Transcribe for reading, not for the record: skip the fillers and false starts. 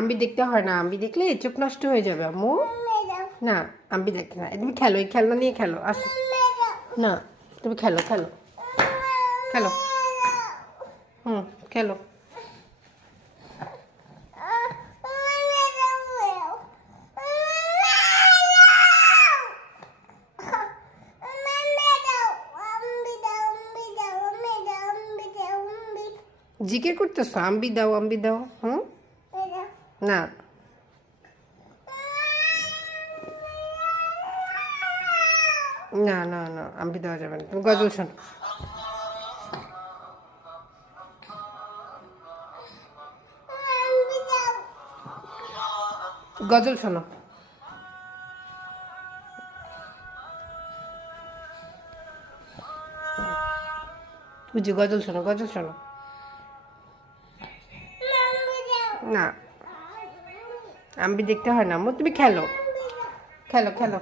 আম্বি দেখতে হয় না, আম্বি দেখলে চোখ নষ্ট হয়ে যাবে আম্মু। না, আম্বি দেখতে না, তুমি খেলো, এই খেলনা নিয়ে খেলো, আসো। না, তুমি খেলো খেলো খেলো। হুম, খেলো। জিজ্ঞেস করতেছো আম্বি দাও আম্বি দাও? হুম, না। না না না, আম্বি দেওয়া যাবে না, তুমি গজল শোনো। গজল শোনো। বুঝি, গজল শোনো, গজল শোনো। না, আম্বি দেখতে হয় না আম্মু, তুমি খেলো খেলো খেলো।